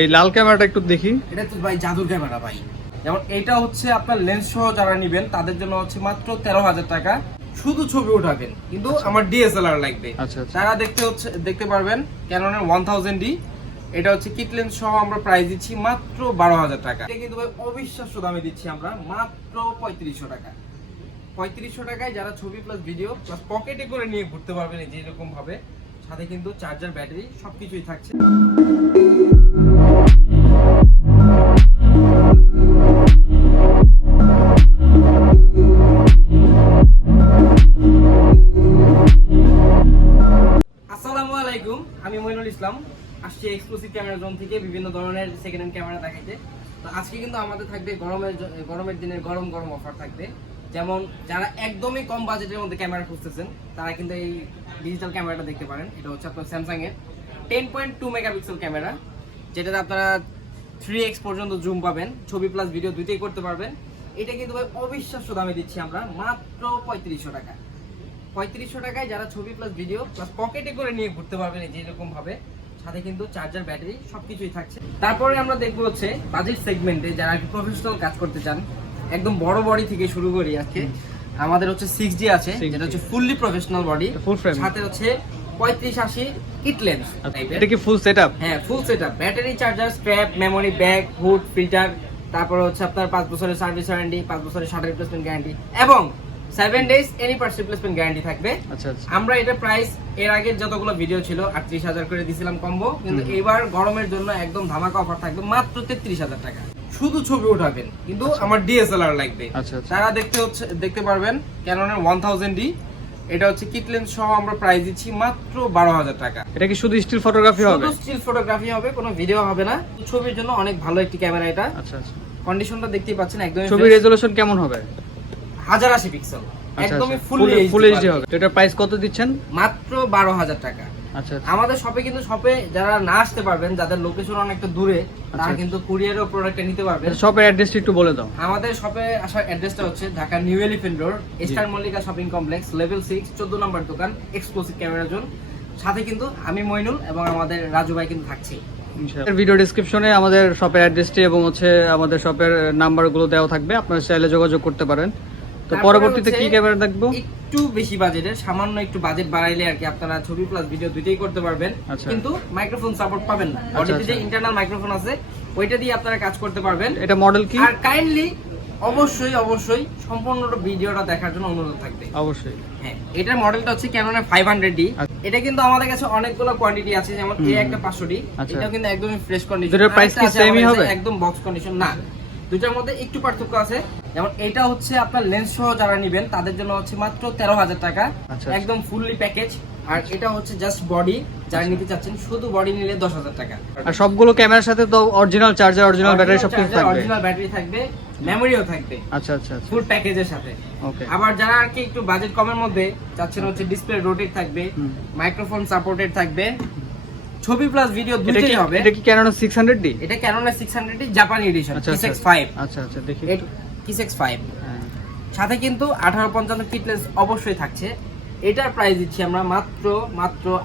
এই লাল ক্যামেরাটা একটু দেখি। এটা তো ভাই জাদুর ক্যামেরা ভাই। যেমন এটা হচ্ছে আপনার লেন্স সহ যারা নেবেন তাদের জন্য হচ্ছে মাত্র 13,000 টাকা। শুধু ছবি উঠাবেন, কিন্তু আমার ডিএসএলআর লাগবে। তারা দেখতে পারবেন ক্যাননের 1000D। এটা হচ্ছে কিট লেন্স সহ আমরা প্রাইস দিচ্ছি মাত্র 12,000 টাকা। এটা কিন্তু ভাই অবিশ্বাস্য দামে দিচ্ছি আমরা মাত্র 3500 টাকা। 3500 টাকায় যারা ছবি প্লাস ভিডিও প্লাস পকেটে করে নিয়ে ঘুরতে পারবেন এই যে এরকম ভাবে, সাথে কিন্তু চার্জার, ব্যাটারি সবকিছুই থাকছে। আসসালামু আলাইকুম, আমি মইনুল ইসলাম, আসছি এক্সক্লুসিভ ক্যামেরা জোন থেকে বিভিন্ন ধরনের সেকেন্ড হ্যান্ড ক্যামেরা দেখাইতে। তো আজকে কিন্তু আমাদের থাকবে গরমের দিনের গরম অফার থাকবে। যেমন যারা একদমই কম বাজেটের মধ্যে ক্যামেরা খুঁজতেছেন তারা কিন্তু এই ডিজিটাল ক্যামেরাটা দেখতে পারেন। এটা হচ্ছে আপনার স্যামসাং এর 10.2 মেগাপিক্সেল ক্যামেরা, যেটাতে আপনারা 3x পর্যন্ত জুম পাবেন, ছবি প্লাস ভিডিও দুইটাই করতে পারবেন। এটা কিন্তু ভাই অবিশ্বাস্য দামে দিচ্ছি আমরা মাত্র 3500 টাকা। 3500 টাকায় যারা ছবি প্লাস ভিডিও প্লাস পকেটে করে নিয়ে ঘুরতে পারবেন এই যে এরকম ভাবে, সাথে কিন্তু চার্জার, ব্যাটারি সবকিছুই থাকছে। তারপরে আমরা দেখবো হচ্ছে বাজেট সেগমেন্টে যারা প্রফেশনাল কাজ করতে চান, একদম বড় বডি থেকে শুরু করি। আজকে আমাদের হচ্ছে 6D আছে, যেটা হচ্ছে ফুললি প্রফেশনাল বডি, ফুল ফ্রেম, সাথে হচ্ছে 3580 কিট লেন্স। এটা কি ফুল সেটআপ? হ্যাঁ, full setup, battery, charger, strap, memory, bag, hood, filter. তারপর হচ্ছে আপনার 5 বছরের সার্ভিস ওয়ারেন্টি, 5 বছরের শাটার রিপ্লেসমেন্ট গ্যারান্টি এবং 7 days any parts replacement guarantee থাকবে। আমরা এটা প্রাইস এর আগের যতগুলো ভিডিও ছিল 38,000 করে দিছিলাম কম্বো, কিন্তু এবার গরমের জন্য একদম ধামাকা অফার থাকবে মাত্র 33,000 টাকা। শুধু ছবি উঠাবেন, কিন্তু আমার ডিএসএলআর লাগবে। তারা দেখতে পারবেন ক্যাননের 1000D। এটা হচ্ছে কিট লেন্স সহ আমরা প্রাইস দিচ্ছি মাত্র 12,000 টাকা। এটা কি শুধু স্টিল ফটোগ্রাফি হবে? শুধু স্টিল ফটোগ্রাফি হবে, কোনো ভিডিও হবে না। ছবির জন্য অনেক ভালো একটি ক্যামেরা এটা। কন্ডিশনটা দেখতেই পাচ্ছেন একদম। ছবির রেজোলিউশন কেমন হবে? 1080 পিক্সেল, একদমই ফুল এইচডি হবে। এটার প্রাইস কত দিচ্ছেন? মাত্র 12,000 টাকা। আমাদের শপে যারা না আসতে পারবেন, যাদের লোকেশন অনেকটা দূরে, তারা কিন্তু কুরিয়ারেও প্রোডাক্টটা নিতে পারবেন। শপের অ্যাড্রেসটা একটু বলে দাও। আমাদের শপে আসার অ্যাড্রেসটা হচ্ছে Dhaka new elephant road, star Mallika shopping complex, level 6, 14 নম্বর দোকান, এক্সক্লুসিভ ক্যামেরা জোন। সাথে কিন্তু আমি মইনুল এবং আমাদের রাজু ভাই কিন্তু থাকছি। ভিডিও ডেসক্রিপশনে আমাদের শপের অ্যাড্রেসটি এবং হচ্ছে আমাদের শপের নাম্বারগুলো দেওয়া থাকবে, আপনারা চাইলে যোগাযোগ করতে পারেন। তো পরবর্তীতে কি ক্যামেরা দেখবো? একটু বেশি বাজেটের, সামান্য একটু বাজেট বাড়াইলে আর কি আপনারা ছবি প্লাস ভিডিও দুইটাই করতে পারবেন, কিন্তু মাইক্রোফোন সাপোর্ট পাবেন না। বডিতে যে ইন্টারনাল মাইক্রোফোন আছে ওইটা দিয়ে আপনারা কাজ করতে পারবেন। এটা মডেল কি? আর কাইন্ডলি অবশ্যই সম্পূর্ণ ভিডিওটা দেখার জন্য অনুরোধ থাকবে। অবশ্যই। হ্যাঁ, এটার মডেলটা হচ্ছে ক্যাননের 500D। এটা কিন্তু আমাদের কাছে অনেকগুলো কোয়ান্টিটি আছে, যেমন এই একটা 500D, এটাও কিন্তু একদমই ফ্রেশ কন্ডিশন। এটার প্রাইস কি সেমই হবে? একদম বক্স কন্ডিশন না, দুটার মধ্যে একটু পার্থক্য আছে। যেমন এটা হচ্ছে আপনার লেন্স সহ যারা নেবেন তাদের জন্য হচ্ছে মাত্র 13,000 টাকা, একদম ফুললি প্যাকেজ। আর এটা হচ্ছে জাস্ট বডি, যারা নিতে চাচ্ছেন শুধু বডি নিলে 10,000 টাকা। আর সবগুলো ক্যামেরার সাথে তো অরিজিনাল চার্জার, অরিজিনাল ব্যাটারি সবকিছু থাকবে। অরিজিনাল ব্যাটারি থাকবে, মেমোরিও থাকবে। আচ্ছা, ফুল প্যাকেজের সাথে। ওকে। আবার যারা আর কি একটু বাজেট কমের মধ্যে চাচ্ছেন, হচ্ছে ডিসপ্লে রোটেট থাকবে, মাইক্রোফোন সাপোর্টেড থাকবে, ছবি প্লাস ভিডিও দুটোই হবে। এটা কি ক্যানন 600D? এটা ক্যানন 600D জাপানি এডিশন, Kiss-X5। আচ্ছা, দেখি Kiss-X5 সাথে কিন্তু 1855 কিট লেন্স অবশ্যই থাকছে। এটার প্রাইস দিচ্ছি আমরা মাত্র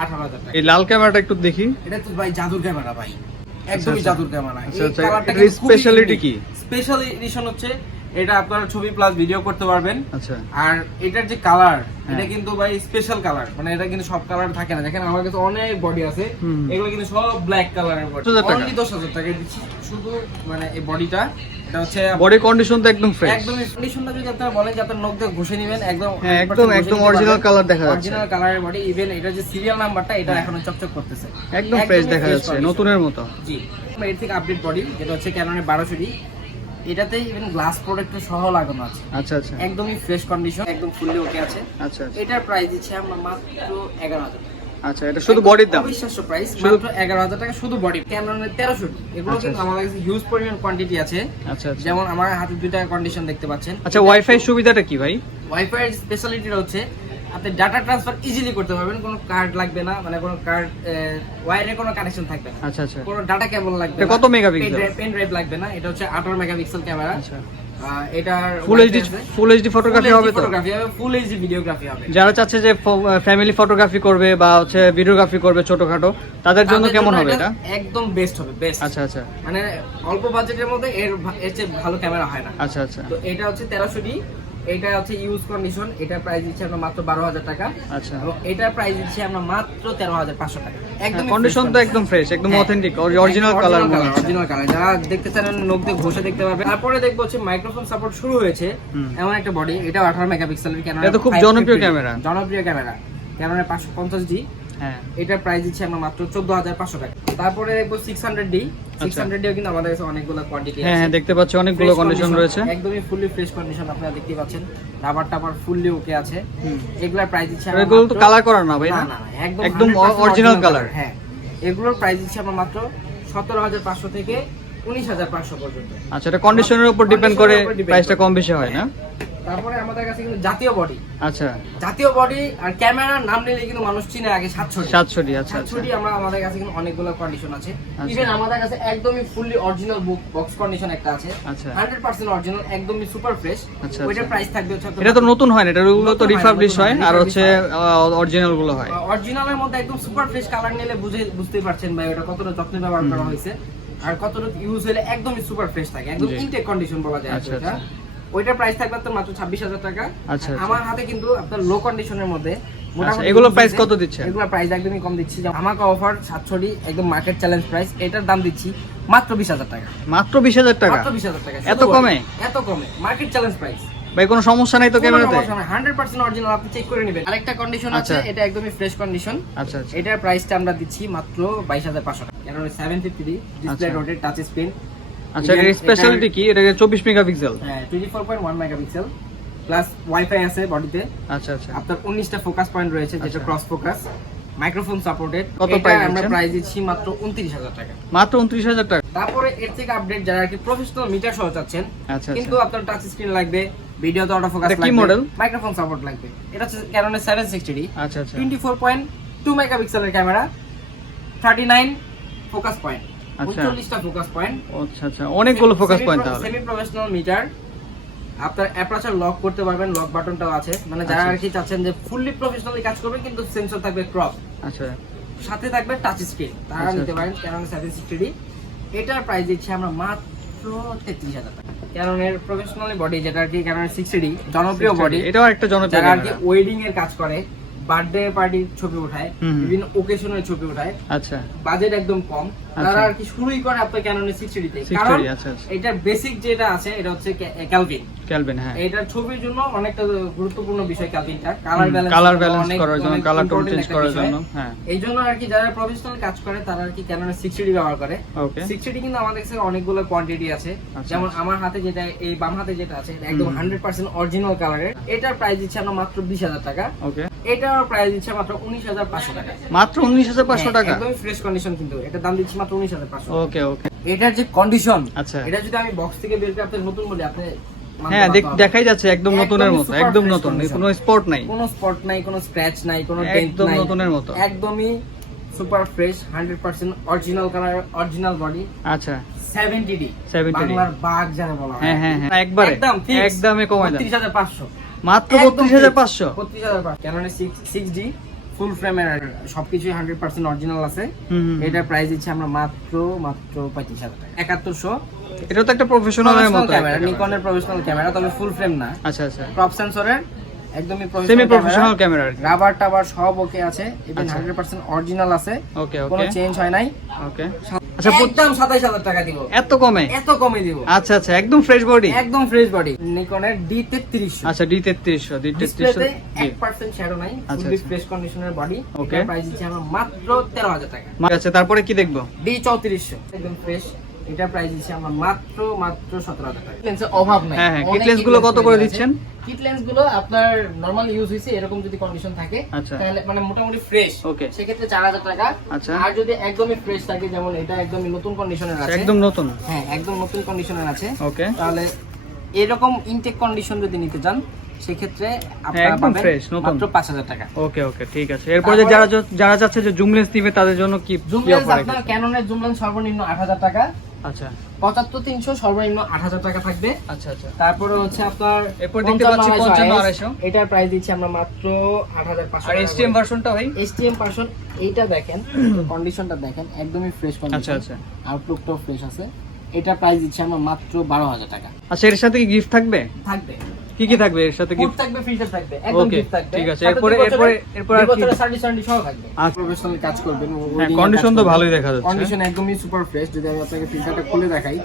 18,000 টাকা। এই লাল ক্যামেরাটা একটু দেখি। এটা তো ভাই জাদুর ক্যামেরা ভাই, একদমই জাদুর ক্যামেরা। এর স্পেশালিটি কি? স্পেশাল এডিশন হচ্ছে এটা আপনারা ছবি প্লাস ভিডিও করতে পারবেন। আর এটার যে কালার, এটা কিন্তু ভাই স্পেশাল কালার, মানে এটা কিন্তু সব কালার থাকে না। দেখেন আমার কাছে অনেক বডি আছে, এগুলো কিন্তু সব ব্ল্যাক কালারের বডি। অনলি 10,000 টাকা দিচ্ছি শুধু, মানে এই বডিটা। এটা হচ্ছে বডি কন্ডিশন তো একদম ফ্রেশ। একদম কন্ডিশনটা যদি আপনারা বলেন যে আপনার নখ দিয়ে ঘষে নেবেন, একদম অরিজিনাল কালার দেখা যাচ্ছে। অরিজিনাল কালারের বডি। ইভেন এটা যে সিরিয়াল নাম্বারটা, এটা এখনো চকচক করতেছে, একদম ফ্রেশ দেখা যাচ্ছে, নতুনের মতো। জি, এর থেকে আপডেট বডি, যেটা হচ্ছে ক্যাননের 1200D। এটাতে ইভেন গ্লাস প্রোটেক্টর সহ লাগানো আছে। আচ্ছা, একদমই ফ্রেশ কন্ডিশন, একদম ফুললি ওকে আছে। আচ্ছা, এটার প্রাইস দিচ্ছি আমরা মাত্র 11,000 টাকা। আচ্ছা, এটা শুধু বডির দাম? অবিশ্বাস্য প্রাইস, মাত্র 11,000 টাকা শুধু বডি। ক্যাননের 1300D, এগুলো কিন্তু আমাদের কাছে হিউজ পরিমাণ কোয়ান্টিটি আছে। আচ্ছা, যেমন আমার হাতে দুইটা কন্ডিশন দেখতে পাচ্ছেন। আচ্ছা, ওয়াইফাই সুবিধাটা কি ভাই? ওয়াইফাই এর স্পেশালিটিটা হচ্ছে আপনি ডাটা ট্রান্সফার ইজিলি করতে পারবেন, কোনো কার্ড লাগবে না, মানে কোনো কার্ড ওয়্যারে কোনো কানেকশন থাকবে না। আচ্ছা, কোনো ডাটা কেবল লাগবে না। কত মেগাপিক্সেল? পেন ড্রাইভ লাগবে না। এটা হচ্ছে 18 মেগাপিক্সেল ক্যামেরা। এটার ফুল এইচডি ফটোগ্রাফি হবে তো? ফুল এইচডি ভিডিওগ্রাফি হবে। যারা চাচ্ছে যে ফ্যামিলি ফটোগ্রাফি করবে বা হচ্ছে ভিডিওগ্রাফি করবে ছোটখাটো, তাদের জন্য কেমন হবে এটা? একদম বেস্ট হবে, বেস্ট। আচ্ছা আচ্ছা, মানে অল্প বাজেটের মধ্যে এর চেয়ে ভালো ক্যামেরা হয় না। আচ্ছা আচ্ছা। তো এটা হচ্ছে 1300D, এটা হচ্ছে ইউজ কন্ডিশন, এটার প্রাইস দিচ্ছি আমরা মাত্র 12,000 টাকা। আচ্ছা, এবং এটার প্রাইস দিচ্ছি আমরা মাত্র 13,500 টাকা। একদম কন্ডিশন তো একদম ফ্রেশ, একদম authentic, original colour, original colour. যারা দেখতে চান নখ দিয়ে ঘষে দেখতে পারবে। তারপরে দেখবো হচ্ছে মাইক্রোফোন সাপোর্ট শুরু হয়েছে এমন একটা বডি, এটা 18 মেগাপিক্সেলের ক্যামেরা। এটা তো খুব জনপ্রিয় ক্যামেরা, জনপ্রিয় ক্যামেরা, ক্যামেরা 550D। হ্যাঁ, এটার প্রাইস দিচ্ছি আমরা মাত্র 14,500 টাকা। তারপরে দেখবো 600D, 600D কিন্তু আমাদের কাছে অনেকগুলো কোয়ান্টিটি আছে। হ্যাঁ দেখতে পাচ্ছি অনেকগুলো কন্ডিশন রয়েছে, একদমই ফুললি ফ্রেশ কন্ডিশন আপনারা দেখতে পাচ্ছেন, রাবার টাবার ফুললি ওকে আছে। এগুলোর প্রাইস দিচ্ছি আমরা, এগুলো তো কালার করা না ভাই? না না, একদম অরিজিনাল কালার। হ্যাঁ, এগুলোর প্রাইস দিচ্ছি আমরা মাত্র 17,500 থেকে 19,500 পর্যন্ত। আচ্ছা, এটা কন্ডিশনের উপর ডিপেন্ড করে প্রাইসটা কম বেশি হয় না? তারপরে আমাদের কাছে কিন্তু জাতীয় বডি। আচ্ছা, জাতীয় বডি আর ক্যামেরার নাম নিলে কিন্তু মানুষ চিনে আগে 700D। 700D, আচ্ছা আচ্ছা। 700D আমাদের কাছে কিন্তু অনেকগুলো কন্ডিশন আছে। ইভেন আমাদের কাছে একদমই ফুললি অরিজিনাল বক্স কন্ডিশন একটা আছে, আচ্ছা 100% অরিজিনাল, একদমই সুপার ফ্রেশ। আচ্ছা, ওইটার প্রাইস থাকবে হচ্ছে, এটা তো নতুন হয় না, এটাগুলো তো রিফারবিশ হয় আর হচ্ছে অরিজিনাল গুলো হয়। অরিজিনালের মধ্যে একদম সুপার ফ্রেশ কালার নিলে বুঝতেই পারছেন ভাই ওটা কতটা যত্নে ব্যবহার করা হয়েছে আর কতটা ইউজ হলে একদমই সুপার ফ্রেশ থাকে, একদম ইনটেক কন্ডিশন বলা যায়। আচ্ছা, ওইটার প্রাইস থাকবে আপনার মাত্র 26,000 টাকা। আচ্ছা, আমার হাতে কিন্তু আপনার লো কন্ডিশনের মধ্যে এগুলো প্রাইস কত দিচ্ছে? এগুলো প্রাইস একদমই কম দিচ্ছি, আমাকে অফার 700D একদম মার্কেট চ্যালেঞ্জ প্রাইস, এটার দাম দিচ্ছি মাত্র 20,000 টাকা। মাত্র 20,000 টাকা? মাত্র 20,000 টাকা, এত কমে? এত কমে, মার্কেট চ্যালেঞ্জ প্রাইস ভাই। কোনো সমস্যা নাই তো ক্যামেরাতে? 100% অরিজিনাল, আপনি চেক করে নেবেন। আরেকটা কন্ডিশন আছে, এটা একদমই ফ্রেশ কন্ডিশন। আচ্ছা আচ্ছা, এটার প্রাইসটা আমরা দিচ্ছি মাত্র 22,500 টাকা। কারণ 750D display rotate touch screen. আচ্ছা, এর স্পেশালিটি কি? এটা 24 মেগাপিক্সেল? হ্যাঁ, 24.1 মেগাপিক্সেল প্লাস ওয়াইফাই আছে বডিতে। আচ্ছা আচ্ছা, আপনার 19টা ফোকাস পয়েন্ট রয়েছে, যেটা ক্রস ফোকাস, মাইক্রোফোন সাপোর্টেড। কত প্রাইস আমরা প্রাইস দিচ্ছি মাত্র 29,000 টাকা। মাত্র 29,000 টাকা? তারপরে এর থেকে আপডেট যারা কি প্রফেশনাল মিটার সহ চাচ্ছেন, আচ্ছা, কিন্তু আপনার টাচ স্ক্রিন লাগবে, ভিডিওতে অটো ফোকাস লাগবে, কি মডেল? মাইক্রোফোন সাপোর্ট লাগবে। এটা হচ্ছে ক্যাননের 760D। আচ্ছা আচ্ছা, 24.2 মেগাপিক্সেলের ক্যামেরা, 39 ফোকাস পয়েন্ট, আচ্ছা 39টা ফোকাস পয়েন্ট। আচ্ছা আচ্ছা, অনেকগুলো ফোকাস পয়েন্ট তাহলে। সেমি প্রফেশনাল মিটার, আপনার অ্যাপারচার লক করতে পারবেন, লক বাটনটাও আছে। মানে যারা আর কি চাচ্ছেন যে ফুললি প্রফেশনালি কাজ করবে কিন্তু সেন্সর থাকবে ক্রপ, আচ্ছা, সাথে থাকবে টাচ স্ক্রিন, তারা নিতে পারেন ক্যানন 760D। এটার প্রাইস দিচ্ছি আমরা মাত্র 33,000 টাকা। ক্যাননের প্রফেশনাল বডি, যেটা আর কি ক্যানন 60D জনপ্রিয় বডি, এটাও একটা জনপ্রিয়, যারা আর কি ওয়েডিং এর কাজ করে, বার্থডে পার্টির ছবি উঠায়, বিভিন্ন ওকেশনের ছবি উঠায়, আচ্ছা বাজেট একদম কম, তারা আর কি শুরুই করে আপনার ক্যাননের 60D তে। কারণ এটার বেসিক যেটা আছে এটা হচ্ছে ক্যালভিন। হ্যাঁ, এটার ছবির জন্য অনেকটা গুরুত্বপূর্ণ বিষয় ক্যালভিনটা, কালার ব্যালেন্স করার জন্য, কালার টোন চেঞ্জ করার জন্য। হ্যাঁ, এই জন্য আর কি যারা প্রফেশনাল কাজ করে তারা আর কি ক্যাননের 60D ব্যবহার করে। 60D কিন্তু আমাদের কাছে অনেকগুলো কোয়ান্টিটি আছে, যেমন আমার হাতে যেটা, এই বাম হাতে যেটা আছে, এটা একদম 100% অরিজিনাল কালারের। এটার প্রাইস দিচ্ছি আমরা মাত্র 20,000 টাকা। ওকে, এটার প্রাইস দিচ্ছি মাত্র 19,500 টাকা। মাত্র 19,500 টাকা? একদম ফ্রেশ কন্ডিশন, কিন্তু এটার দাম দিচ্ছি মাত্র 19,500। ওকে ওকে, এটার যে কন্ডিশন, আচ্ছা, এটা যদি আমি বক্স থেকে বের করে আপনাদের নতুন বলি, আপনি হ্যাঁ দেখাই যাচ্ছে একদম নতুনের মতো, একদম নতুন, কোনো স্পট নাই, কোনো স্পট নাই, কোনো স্ক্র্যাচ নাই, কোনো ডেন্ট নাই, একদম নতুনের মতো, একদমই super fresh, 100% original colour, original body. আচ্ছা, 70D বাংলার বাগ যারা বলা হয়। হ্যাঁ হ্যাঁ, একবারে একদমই কমাই দেন, 32,500 মাত্র 32,500? 32,500 ক্যাননের 6D ফুল ফ্রেমের, সবকিছুই 100% অরিজিনাল আছে। এটার প্রাইস দিচ্ছি আমরা মাত্র 35,000 টাকা। 7100। এটা তো একটা প্রফেশনালের মতো ক্যামেরা, নিকনের প্রফেশনাল ক্যামেরা, তবে ফুল ফ্রেম না। আচ্ছা আচ্ছা, টপ সেন্সরের, একদমই সেমি প্রফেশনাল ক্যামেরা, রাবার টাবার সব ওকে আছে, ইভেন 100% অরিজিনাল আছে। ওকে ওকে, কোনো চেঞ্জ হয় নাই। ওকে, আচ্ছা, একদম 27,000 টাকা দিব। এত কমে? এত কমে দিব। আচ্ছা আচ্ছা, একদম ফ্রেশ বডি, একদম ফ্রেশ বডি, নিকনের D3300। আচ্ছা, D3300, ডিসপ্লেতে 1% শ্যাডো নাই, ফুলি ফ্রেশ কন্ডিশনের বডি। ওকে, প্রাইস দিচ্ছি আমরা মাত্র 13,000 টাকা। আচ্ছা, তারপরে কি দেখবো? D3400 একদম ফ্রেশ, এটা প্রাইস দিচ্ছি আমরা মাত্র 17,000 টাকা। লেন্সের অভাব নাই। হ্যাঁ হ্যাঁ, কিট লেন্স গুলো কত করে দিচ্ছেন? কিট লেন্স গুলো আপনার নরমাল ইউজ হইছে এরকম যদি কন্ডিশন থাকে, তাহলে মানে মোটামুটি ফ্রেশ, ওকে, সেক্ষেত্রে 4,000 টাকা। আচ্ছা, আর যদি একদমই ফ্রেশ থাকে, যেমন এটা একদমই নতুন কন্ডিশনের আছে, একদম নতুন, হ্যাঁ একদম নতুন কন্ডিশনের আছে, ওকে, তাহলে এরকম ইনটেক কন্ডিশন যদি নিতে চান সেক্ষেত্রে আপনারা একদম পাবেন ফ্রেশ নতুন মাত্র 5,000 টাকা। ওকে ওকে, ঠিক আছে। এরপর যে যারা চাচ্ছে যে জুম লেন্স নিবে তাদের জন্য কি জুম লেন্স, আপনার ক্যাননের জুম লেন্স সর্বনিম্ন 8,000 টাকা, আচ্ছা 75-300 সর্বনিম্ন 8,000 টাকা থাকবে। আচ্ছা আচ্ছা। তারপরে হচ্ছে আপনার এরপর দেখতে পাচ্ছি 55-250 এটার প্রাইস দিচ্ছি আমরা মাত্র 8,500 আর এসটিএম ভার্সনটা ভাই? এসটিএম ভার্সন এইটা দেখেন, কন্ডিশনটা দেখেন, একদমই ফ্রেশ আচ্ছা কন্ডিশন, আচ্ছা। আউটলুকটাও ফ্রেশ আছে। এটা প্রাইস দিচ্ছি আমরা মাত্র 12,000 টাকা। আচ্ছা, এর সাথে কি গিফট থাকবে? থাকবে, কি কি থাকবে এর সাথে? ফুড গিফট থাকবে, ফিচার থাকবে, একদম ওকে, গিফট থাকবে। ঠিক আছে। সাথে এরপরে দুই বছরের- এরপর আর দুই কি? বছরের সার্ভিস ওয়ারেন্টি সহ থাকবে। আচ্ছা। প্রফেশনাল কাজ করবেন, হ্যাঁ, কন্ডিশন তো ভালোই দেখা যাচ্ছে। কন্ডিশন একদমই সুপার ফ্রেশ। যদি আমি আপনাকে ফিল্টারটা খুলে দেখাই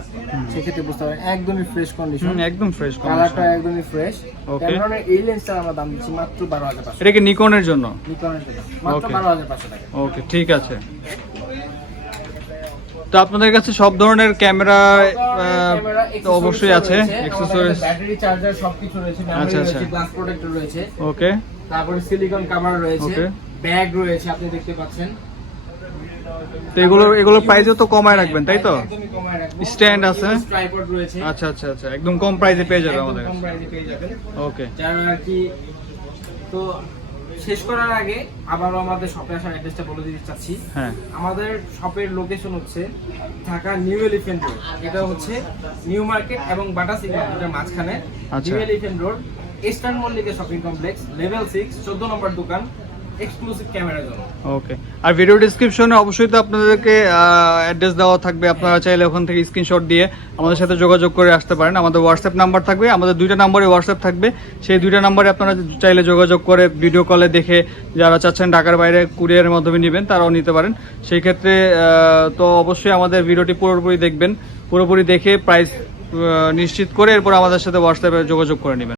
সেক্ষেত্রে বুঝতে পারবেন একদমই ফ্রেশ কন্ডিশন, একদম ফ্রেশ কালারটা একদমই ফ্রেশ। Okay. ক্যামেরনের এই লেন্সটার আমরা দাম দিচ্ছি মাত্র 12,500 এটা কি নিকনের জন্য? নিকনের জন্য মাত্র Okay. 12,500 টাকা। ওকে, ঠিক আছে। তো আপনাদের কাছে সব ধরনের ক্যামেরা ক্যামেরা তো অবশ্যই আছে, অ্যাকসেসরিজ। ব্যাটারি চার্জার সবকিছু রয়েছে, আচ্ছা, মেমরি আচ্ছা। রয়েছে, গ্লাস প্রোটেক্টর রয়েছে, ওকে তারপরে সিলিকন কভার রয়েছে, Okay. ব্যাগ রয়েছে, আপনি দেখতে পাচ্ছেন। তো এগুলোর প্রাইসও তো কমায় রাখবেন, তাই তো? একদমই কমায় রাখবো। Stand আছে? ট্রাইপড রয়েছে, আচ্ছা আচ্ছা আচ্ছা, একদম কম প্রাইসে পেয়ে যাবে একদম আমাদের কম কাছে। প্রাইসে পেয়ে যাবেন। ওকে, যারা আর কি, তো শেষ করার আগে আবারও আমাদের শপে আসার অ্যাড্রেসটা বলে দিতে চাচ্ছি। হ্যাঁ আমাদের শপের লোকেশন হচ্ছে ঢাকা নিউ এলিফ্যান্ট রোড। এটা হচ্ছে নিউ মার্কেট এবং বাটা সিগন্যাল এটার মাঝখানে আচ্ছা। New elephant road, eastern Mallika shopping complex, level 6, 14 নম্বর দোকান, এক্সক্লুসিভ ক্যামেরার জন্য। ওকে। আর ভিডিও ডেসক্রিপশনে অবশ্যই তো আপনাদেরকে অ্যাড্রেস দেওয়া থাকবে, আপনারা চাইলে ওখান থেকে স্ক্রিনশট দিয়ে আমাদের সাথে যোগাযোগ করে আসতে পারেন। আমাদের হোয়াটসঅ্যাপ নাম্বার থাকবে, আমাদের 2টা নাম্বারে হোয়াটসঅ্যাপ থাকবে। সেই 2টা নাম্বারে আপনারা চাইলে যোগাযোগ করে ভিডিও কলে দেখে, যারা চাচ্ছেন ঢাকার বাইরে কুরিয়ারের মাধ্যমে নেবেন তারাও নিতে পারেন। সেই ক্ষেত্রে তো অবশ্যই আমাদের ভিডিওটি পুরোপুরি দেখবেন, পুরোপুরি দেখে প্রাইস নিশ্চিত করে এরপর আমাদের সাথে হোয়াটসঅ্যাপে যোগাযোগ করে নেবেন।